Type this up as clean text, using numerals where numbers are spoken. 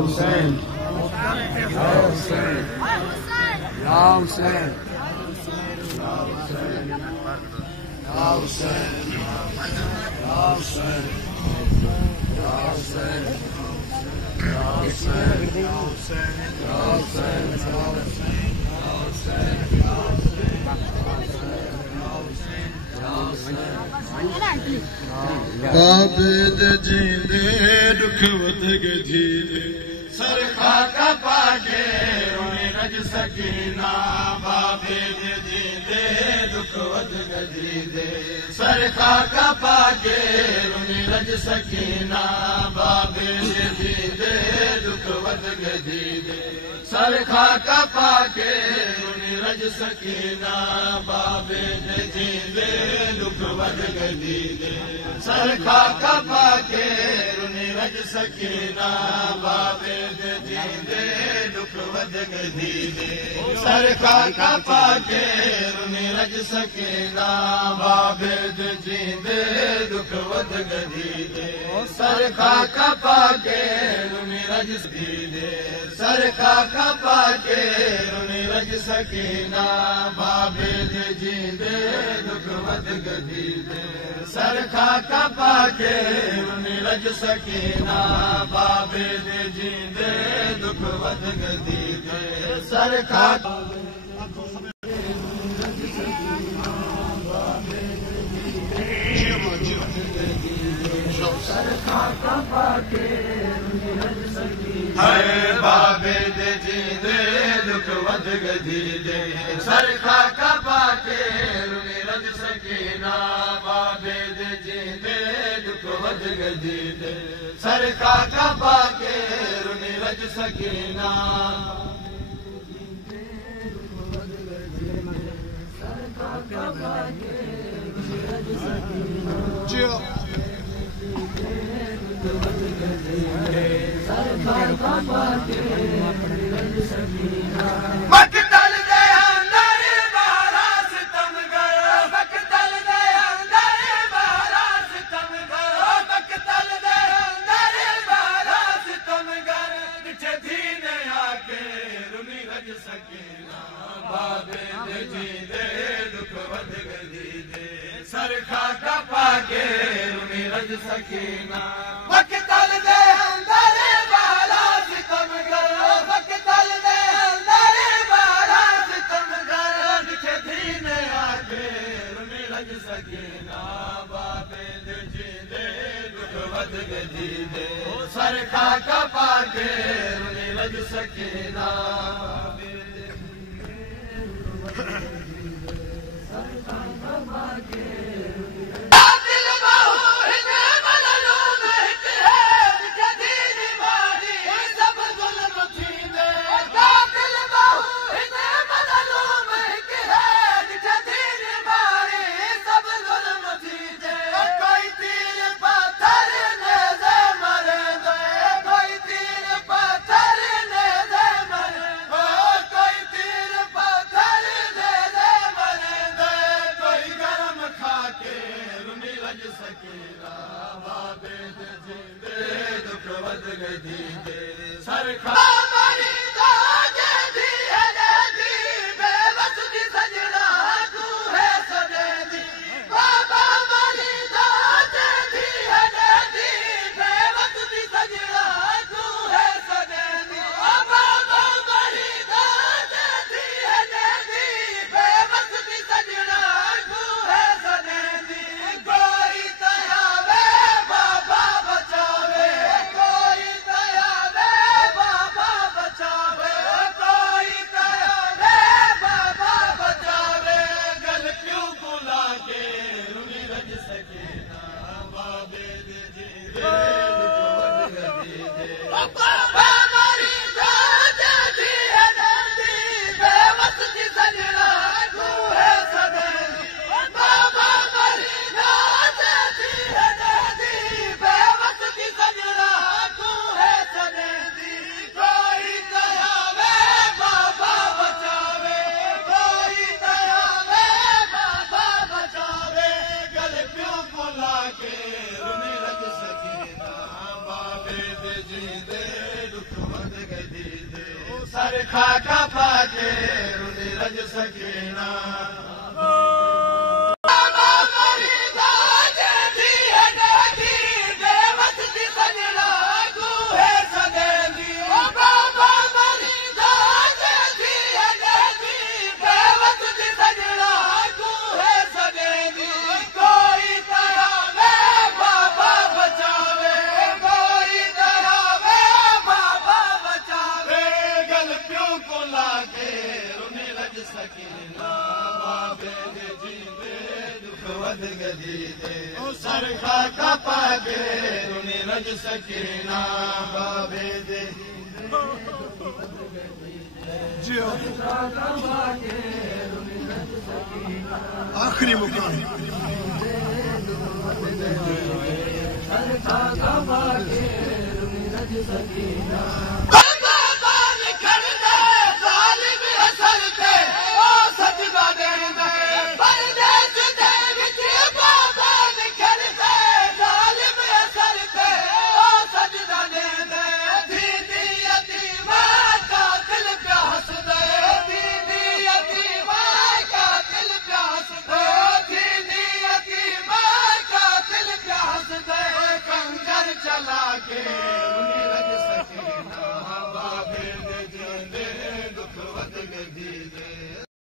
Hussein. Ya Hussein. Ya Hussein. Ya Hussein. Ya Hussein. Ya Hussein. Ya Hussein. Ya Hussein. Ya Hussein. बाबे जींदे दुख वध गजीदे सरखा कपा के रोने रज सकीना बाबे जींदे दुख वध गजीदे सरखा कपा के रोने रज सकीना बाबे जींदे दुख वध गजीदे सरखा कपा के रोने रज सकीना बाबे जींदे दुख वध गजीदे सरखा कपा के रुनी रज सकीना बाबे जींदे दुख वध गजीदे सरखा कपा के रुनी रज सकीना बाबे जींदे दुख वध गजीदे सरखा कपा के रुनी रज सकीदे सरखा कपा के रुनी रज सकीना बाबे जींदे दुख वध गजीदे सरखा कपा के रुनी रज सकीना बाबे जींदे दुख वध गजीदे सरखा सरखा कपा के रुनी रज सकीना बाबे जींदे दुख वध गजीदे सरखा कपा के रुनी रज सकीना बाबे जींदे दुख वध गजीदे सरखा कपा के रुनी रज सकीना सरखा कपा के रुनी रज सकीना सरखा कपा के रुनी रज सकीना मकतल दे अंदर बारा सितम गयो मकतल दे अंदर बारा सितम गयो मकतल दे अंदर बारा सितम गर निचे धीने आके रुनी रज सकीना बाबे जींदे दुख वध गजीदे सरखा कपा के रुनी रज सकीना मकतल दे अंदर बारा सितम गयो मकतल दे अंदर बारा सितम गयो निचे धीने आके रुनी रज सकीना बाबे जींदे दुख वध गजीदे सरखा कपा के रुनी रज सकीना सरखा कपा के बाबे जींदे दुख वध गजीदे सरखा के रुनी रज सकीना बाबे जींदे सर खाका पाके रुनी रज सकीना सर खाका पाके रुनी रज सकीना बाबे दे आखिरी मुकाम सर खाका पाके रुनी रज सकीना चला के